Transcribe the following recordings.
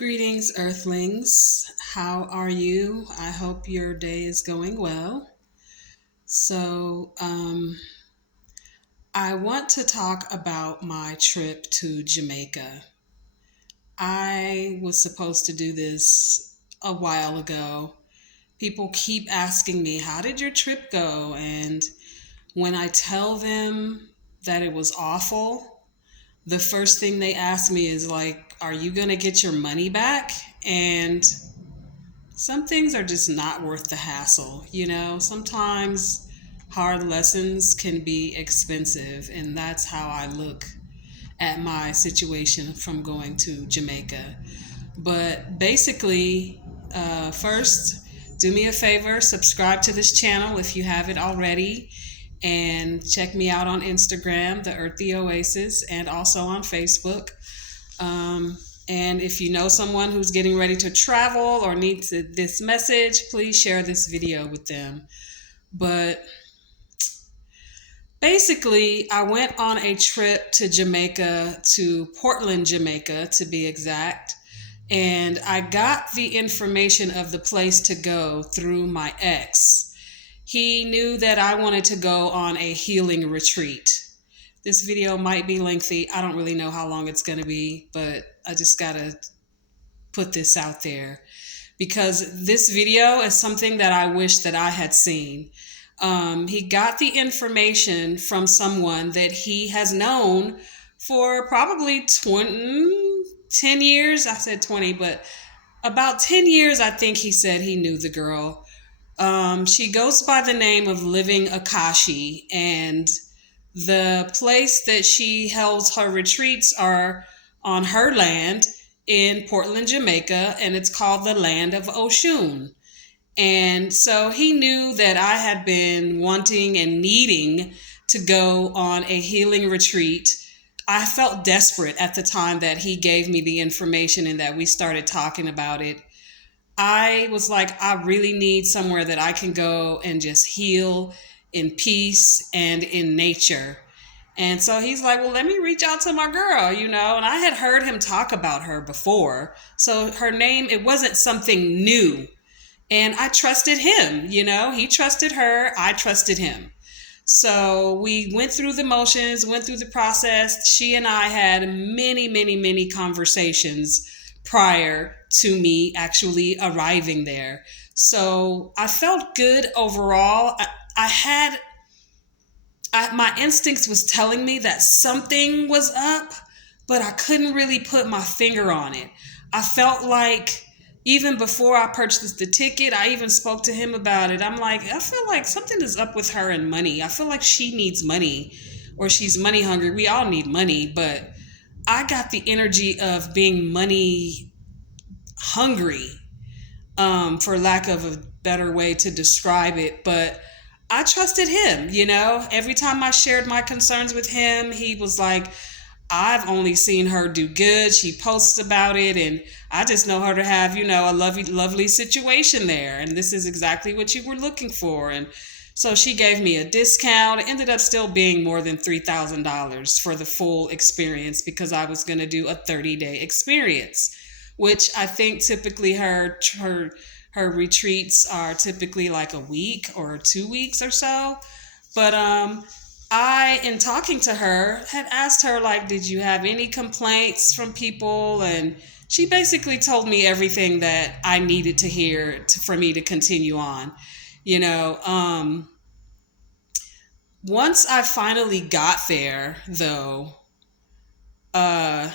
Greetings, Earthlings. How are you? I hope your day is going well. So, I want to talk about my trip to Jamaica. I was supposed to do this a while ago. People keep asking me, how did your trip go? And when I tell them that it was awful, the first thing they ask me is like, are you going to get your money back? And some things are just not worth the hassle. Sometimes hard lessons can be expensive, and that's how I look at my situation from going to Jamaica. But basically, first, do me a favor, subscribe to this channel if you haven't already, and check me out on Instagram, The Earthy Oasis, and also on Facebook. Um, and if you know someone who's getting ready to travel or needs this message, please share this video with them. But basically, I went on a trip to Jamaica, to Portland, Jamaica, to be exact. And I got the information of the place to go through my ex. He knew that I wanted to go on a healing retreat. This video might be lengthy. I don't really know how long it's going to be, but I just got to put this out there because this video is something that I wish that I had seen. He got the information from someone that he has known for probably 10 years. I said 20, but about 10 years, I think he said he knew the girl. She goes by the name of Living Akashi, and the place that she holds her retreats are on her land in Portland, Jamaica, and it's called the Land of Oshun. And so he knew that I had been wanting and needing to go on a healing retreat. I felt desperate at the time that he gave me the information and that we started talking about it. I was like, I really need somewhere that I can go and just heal in peace and in nature. And so he's like, well, let me reach out to my girl, and I had heard him talk about her before. So her name, it wasn't something new. And I trusted him, he trusted her, I trusted him. So we went through the motions, went through the process. She and I had many, many, many conversations prior to me actually arriving there. So I felt good overall. My instincts was telling me that something was up, but I couldn't really put my finger on it. I felt like even before I purchased the ticket, I even spoke to him about it. I'm like, I feel like something is up with her and money. I feel like she needs money or she's money hungry. We all need money, but I got the energy of being money hungry, for lack of a better way to describe it. But I trusted him, Every time I shared my concerns with him, he was like, I've only seen her do good. She posts about it, and I just know her to have, a lovely, lovely situation there. And this is exactly what you were looking for. And so she gave me a discount. It ended up still being more than $3,000 for the full experience because I was going to do a 30-day experience, which I think typically her retreats are typically like a week or 2 weeks or so. But in talking to her, had asked her, like, did you have any complaints from people? And she basically told me everything that I needed to hear for me to continue on. Once I finally got there, though, for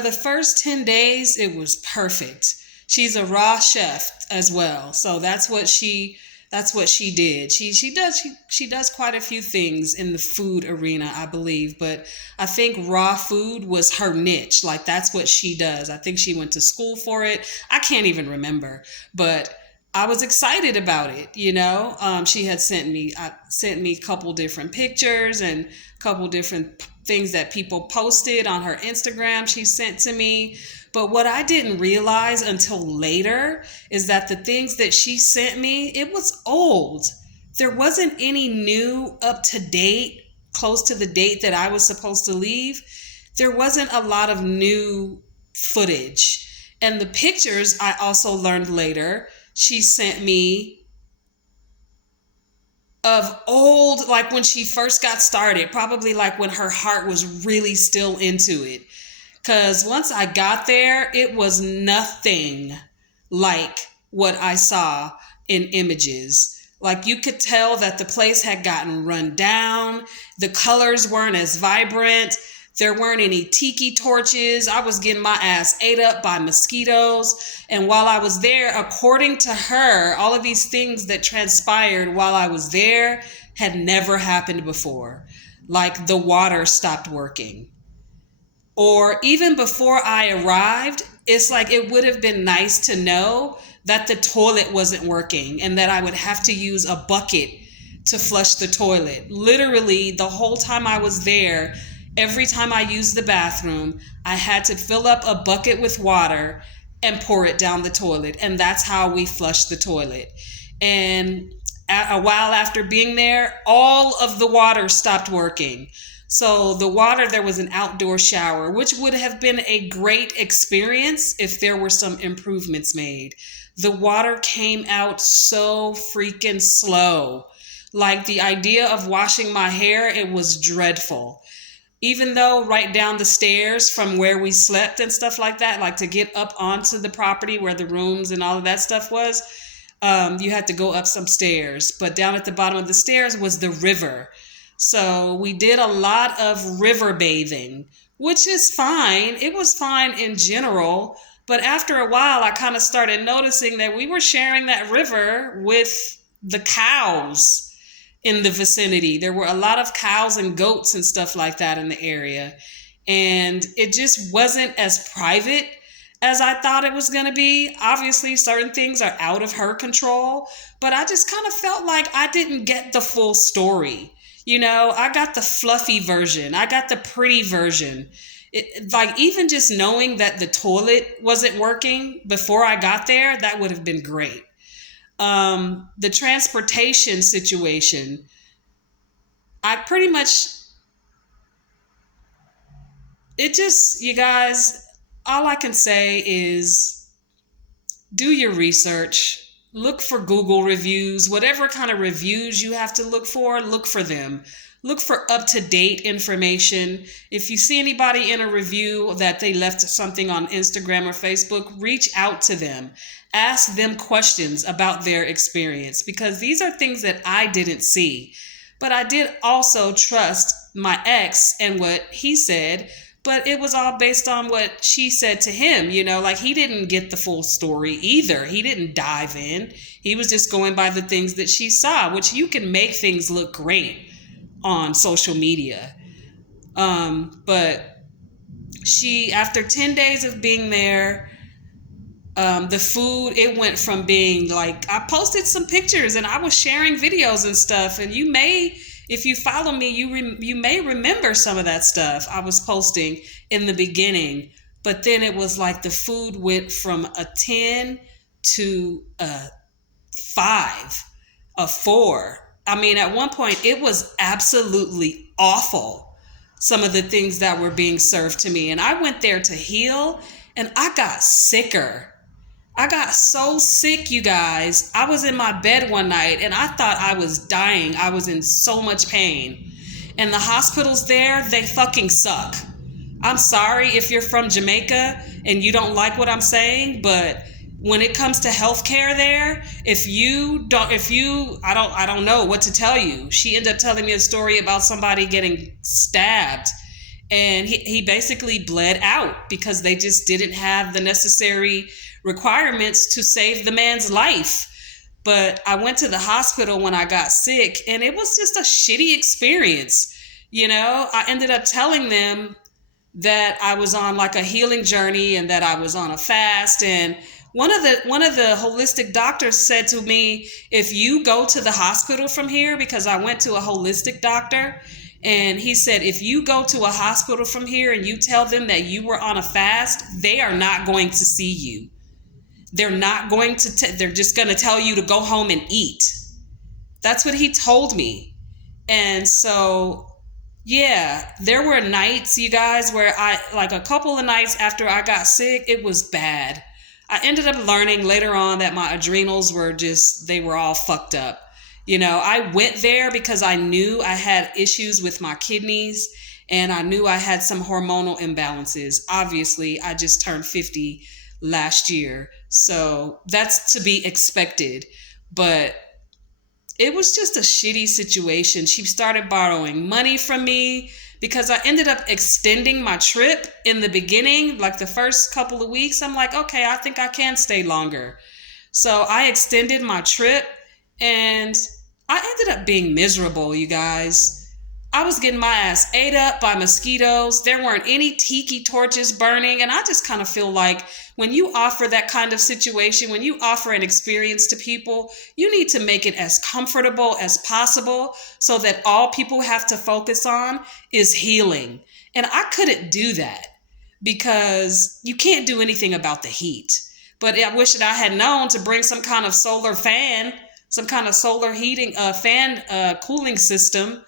the first 10 days, it was perfect. She's a raw chef as well. So that's what she did. She does quite a few things in the food arena, I believe, but I think raw food was her niche. Like, that's what she does. I think she went to school for it. I can't even remember, but I was excited about it. She had sent me a couple different pictures and a couple different things that people posted on her Instagram she sent to me. But what I didn't realize until later is that the things that she sent me, it was old. There wasn't any new, up to date, close to the date that I was supposed to leave. There wasn't a lot of new footage. And the pictures I also learned later, she sent me of old, like when she first got started, probably like when her heart was really still into it. Because once I got there, it was nothing like what I saw in images. Like you could tell that the place had gotten run down. The colors weren't as vibrant. There weren't any tiki torches. I was getting my ass ate up by mosquitoes. And while I was there, according to her, all of these things that transpired while I was there had never happened before. Like the water stopped working. Or even before I arrived, it's like it would have been nice to know that the toilet wasn't working and that I would have to use a bucket to flush the toilet. Literally, the whole time I was there, every time I used the bathroom, I had to fill up a bucket with water and pour it down the toilet. And that's how we flushed the toilet. And a while after being there, all of the water stopped working. So the water, there was an outdoor shower, which would have been a great experience if there were some improvements made. The water came out so freaking slow. Like the idea of washing my hair, it was dreadful. Even though right down the stairs from where we slept and stuff like that, like to get up onto the property where the rooms and all of that stuff was, you had to go up some stairs. But down at the bottom of the stairs was the river. So we did a lot of river bathing, which is fine. It was fine in general. But after a while, I kind of started noticing that we were sharing that river with the cows in the vicinity. There were a lot of cows and goats and stuff like that in the area. And it just wasn't as private as I thought it was going to be. Obviously, certain things are out of her control, but I just kind of felt like I didn't get the full story. You know, I got the fluffy version. I got the pretty version. Like even just knowing that the toilet wasn't working before I got there, that would have been great. The transportation situation, I pretty much, you guys, all I can say is do your research. Look for Google reviews, whatever kind of reviews you have to look for them. Look for up-to-date information. If you see anybody in a review that they left something on Instagram or Facebook, reach out to them. Ask them questions about their experience because these are things that I didn't see. But I did also trust my ex and what he said, but it was all based on what she said to him, you know, like he didn't get the full story either. He didn't dive in. He was just going by the things that she saw, which you can make things look great on social media. But she, after 10 days of being there, the food, it went from being like, I posted some pictures and I was sharing videos and stuff. And you may, if you follow me, you may remember some of that stuff I was posting in the beginning. But then it was like the food went from a 10 to a 5, a 4. I mean, at one point, it was absolutely awful, some of the things that were being served to me. And I went there to heal, and I got sicker. I got so sick, you guys. I was in my bed one night, and I thought I was dying. I was in so much pain. And the hospitals there, they fucking suck. I'm sorry if you're from Jamaica and you don't like what I'm saying, but when it comes to healthcare there, I don't know what to tell you. She ended up telling me a story about somebody getting stabbed, and he basically bled out because they just didn't have the necessary requirements to save the man's life. But I went to the hospital when I got sick, and it was just a shitty experience. You know, I ended up telling them that I was on like a healing journey and that I was on a fast. And one of the holistic doctors said to me, if you go to the hospital from here, because I went to a holistic doctor, and he said, if you go to a hospital from here and you tell them that you were on a fast, they are not going to see you. They're not going to, they're just going to tell you to go home and eat. That's what he told me. And so Yeah, there were nights, you guys, where like a couple of nights after I got sick, it was bad. I ended up learning later on that my adrenals were just, they were all fucked up. I went there because I knew I had issues with my kidneys and I knew I had some hormonal imbalances. Obviously, I just turned 50 last year, so that's to be expected. But it was just a shitty situation. She started borrowing money from me because I ended up extending my trip in the beginning, like the first couple of weeks. I'm like, okay, I think I can stay longer. So I extended my trip and I ended up being miserable, you guys. I was getting my ass ate up by mosquitoes. There weren't any tiki torches burning. And I just kind of feel like when you offer that kind of situation, when you offer an experience to people, you need to make it as comfortable as possible so that all people have to focus on is healing. And I couldn't do that because you can't do anything about the heat. But I wish that I had known to bring some kind of solar fan, some kind of solar heating fan cooling system.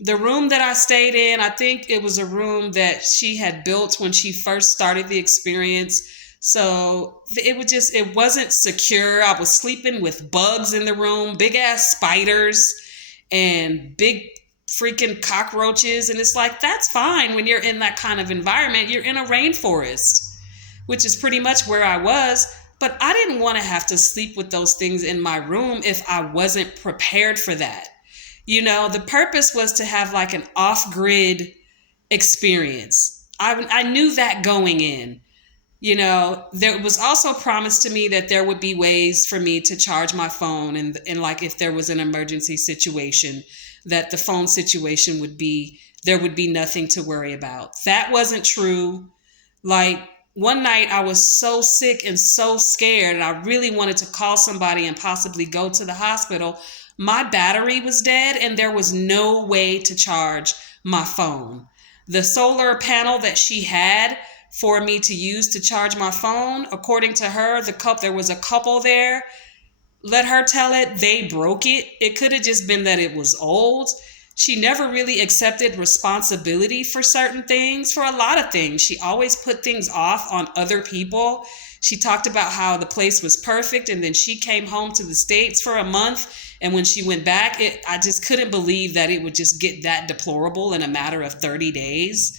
The room that I stayed in, I think it was a room that she had built when she first started the experience. So it wasn't secure. I was sleeping with bugs in the room, big ass spiders and big freaking cockroaches. And it's like, that's fine when you're in that kind of environment. You're in a rainforest, which is pretty much where I was. But I didn't want to have to sleep with those things in my room if I wasn't prepared for that. The purpose was to have like an off-grid experience. I knew that going in. There was also promised to me that there would be ways for me to charge my phone and like if there was an emergency situation, that the phone situation there would be nothing to worry about. That wasn't true. Like one night I was so sick and so scared and I really wanted to call somebody and possibly go to the hospital. My battery was dead and there was no way to charge my phone. The solar panel that she had for me to use to charge my phone, according to her, there was a couple there. Let her tell it, they broke it. It could have just been that it was old. She never really accepted responsibility for certain things, for a lot of things. She always put things off on other people. She talked about how the place was perfect and then she came home to the States for a month. And when she went back, I just couldn't believe that it would just get that deplorable in a matter of 30 days.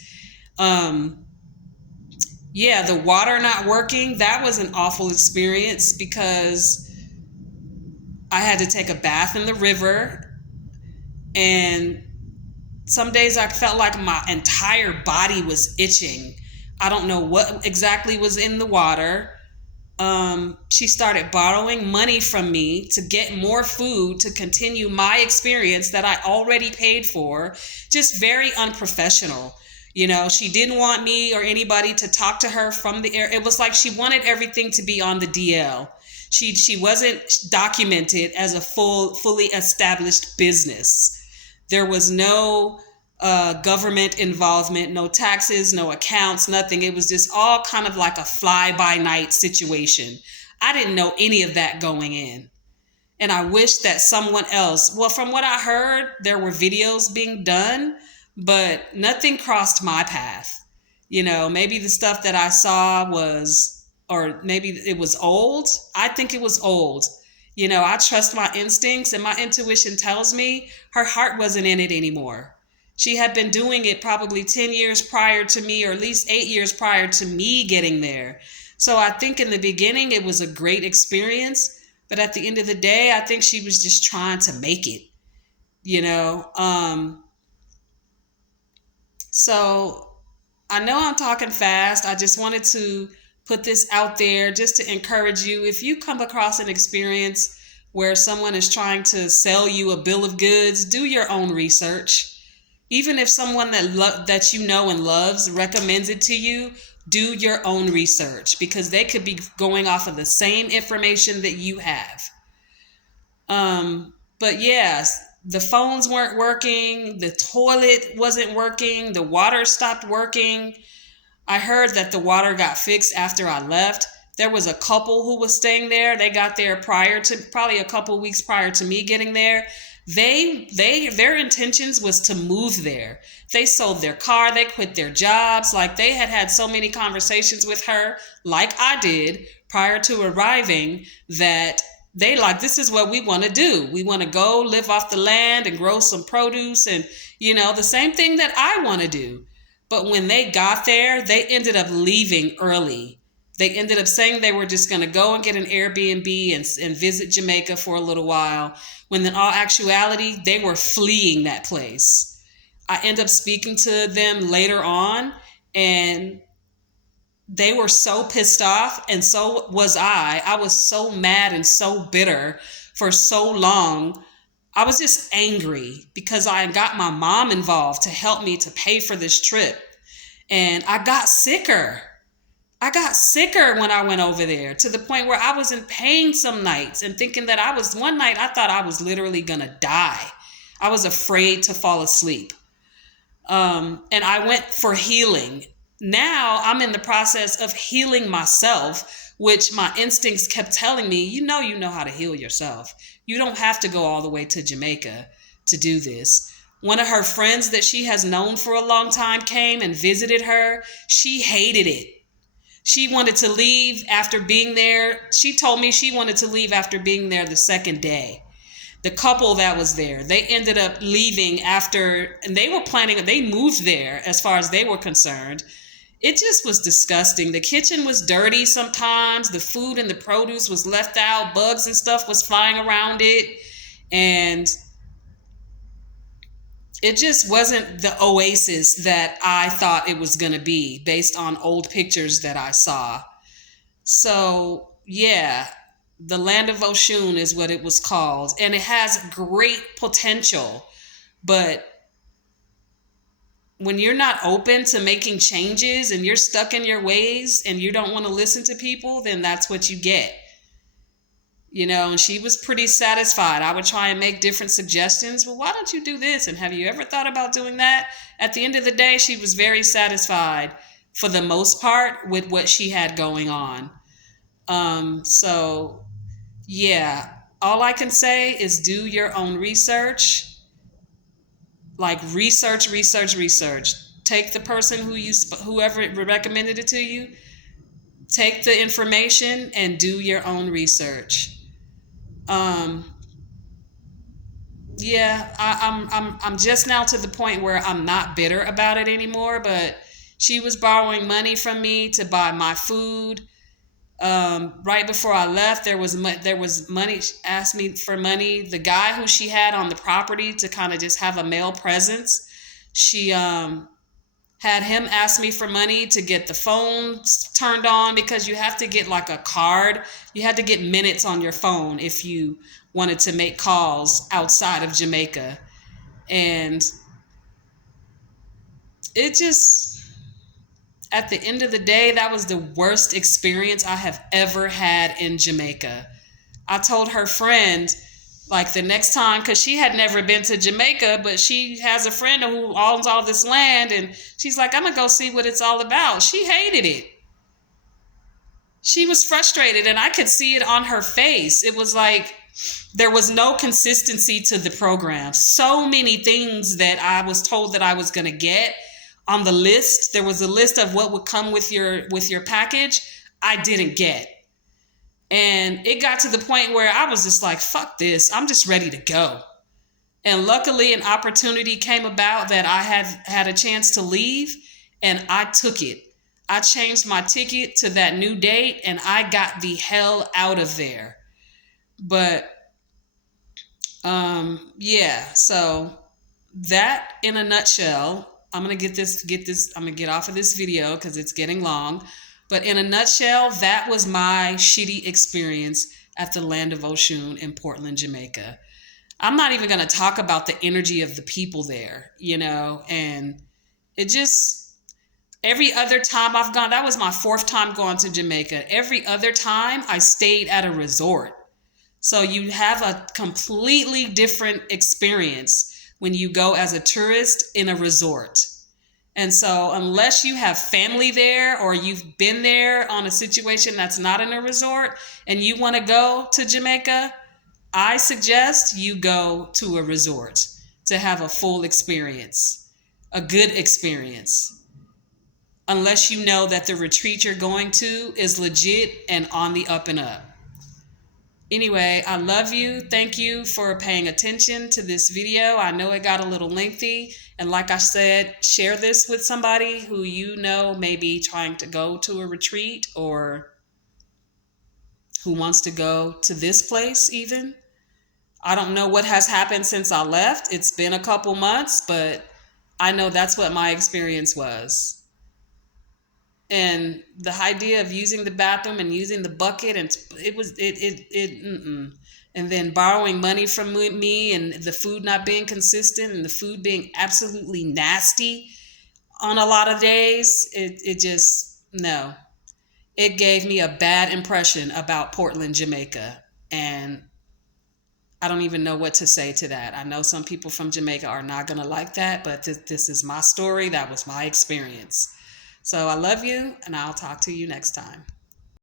Yeah, the water not working, that was an awful experience because I had to take a bath in the river. And some days I felt like my entire body was itching. I don't know what exactly was in the water. She started borrowing money from me to get more food to continue my experience that I already paid for. Just very unprofessional. She didn't want me or anybody to talk to her from the air. It was like she wanted everything to be on the DL. She wasn't documented as a fully established business. There was no government involvement, no taxes, no accounts, nothing. It was just all kind of like a fly-by-night situation. I didn't know any of that going in. And I wish that someone else, well, from what I heard, there were videos being done, but nothing crossed my path. Maybe the stuff that I saw or maybe it was old. I think it was old. I trust my instincts and my intuition tells me her heart wasn't in it anymore. She had been doing it probably 10 years prior to me, or at least 8 years prior to me getting there. So I think in the beginning it was a great experience, but at the end of the day, I think she was just trying to make it, So I know I'm talking fast. I just wanted to put this out there just to encourage you. If you come across an experience where someone is trying to sell you a bill of goods, do your own research. Even if someone that you know and loves recommends it to you, do your own research because they could be going off of the same information that you have. But yes, the phones weren't working. The toilet wasn't working. The water stopped working. I heard that the water got fixed after I left. There was a couple who was staying there. They got there probably a couple weeks prior to me getting there. Their intentions was to move there. They sold their car, they quit their jobs. Like, they had so many conversations with her, like I did prior to arriving, that they like, this is what we want to do. We want to go live off the land and grow some produce, and the same thing that I want to do. But when they got there, they ended up leaving early. They ended up saying they were just going to go and get an Airbnb and visit Jamaica for a little while, when in all actuality, they were fleeing that place. I ended up speaking to them later on, and they were so pissed off, and so was I. I was so mad and so bitter for so long. I was just angry because I got my mom involved to help me to pay for this trip. And I got sicker. I got sicker when I went over there, to the point where I was in pain some nights and thinking that one night I thought I was literally going to die. I was afraid to fall asleep. And I went for healing. Now I'm in the process of healing myself, which my instincts kept telling me, you know how to heal yourself. You don't have to go all the way to Jamaica to do this. One of her friends that she has known for a long time came and visited her. She hated it. She wanted to leave after being there. She told me she wanted to leave after being there the second day. The couple that was there, they ended up leaving after, and they moved there as far as they were concerned. It just was disgusting. The kitchen was dirty sometimes. The food and the produce was left out. Bugs and stuff was flying around it. And it just wasn't the oasis that I thought it was going to be based on old pictures that I saw. So, yeah, the Land of Oshun is what it was called. And it has great potential. But when you're not open to making changes and you're stuck in your ways and you don't want to listen to people, then that's what you get. And she was pretty satisfied. I would try and make different suggestions. Well, why don't you do this? And have you ever thought about doing that? At the end of the day, she was very satisfied for the most part with what she had going on. So yeah, all I can say is do your own research. Like research. Take the person whoever recommended it to you. Take the information and do your own research. I'm just now to the point where I'm not bitter about it anymore, but she was borrowing money from me to buy my food. Right before I left, there was money. She asked me for money. The guy who she had on the property to kind of just have a male presence, she had him ask me for money to get the phone turned on, because you have to get like a card. You had to get minutes on your phone if you wanted to make calls outside of Jamaica. And it just, at the end of the day, that was the worst experience I have ever had in Jamaica. I told her friend, like, the next time, because she had never been to Jamaica, but she has a friend who owns all this land, and she's like, I'm going to go see what it's all about. She hated it. She was frustrated, and I could see it on her face. It was like there was no consistency to the program. So many things that I was told that I was going to get on the list. There was a list of what would come with your package. I didn't get. And it got to the point where I was just like, fuck this. I'm just ready to go. And luckily an opportunity came about that I had a chance to leave, and I took it. I changed my ticket to that new date, and I got the hell out of there. But so that in a nutshell, I'm going to I'm going to get off of this video because it's getting long. But in a nutshell, that was my shitty experience at the Land of Oshun in Portland, Jamaica. I'm not even going to talk about the energy of the people there, and it just, every other time I've gone, that was my 4th time going to Jamaica. Every other time I stayed at a resort. So you have a completely different experience when you go as a tourist in a resort. And so unless you have family there or you've been there on a situation that's not in a resort and you want to go to Jamaica, I suggest you go to a resort to have a full experience, a good experience, unless you know that the retreat you're going to is legit and on the up and up. Anyway, I love you. Thank you for paying attention to this video. I know it got a little lengthy. And like I said, share this with somebody who you know may be trying to go to a retreat or who wants to go to this place even. I don't know what has happened since I left. It's been a couple months, but I know that's what my experience was. And the idea of using the bathroom and using the bucket, and it was mm-mm. And then borrowing money from me, and the food not being consistent, and the food being absolutely nasty on a lot of days, it just, no. It gave me a bad impression about Portland, Jamaica. And I don't even know what to say to that. I know some people from Jamaica are not going to like that, but this is my story. That was my experience. So I love you, and I'll talk to you next time.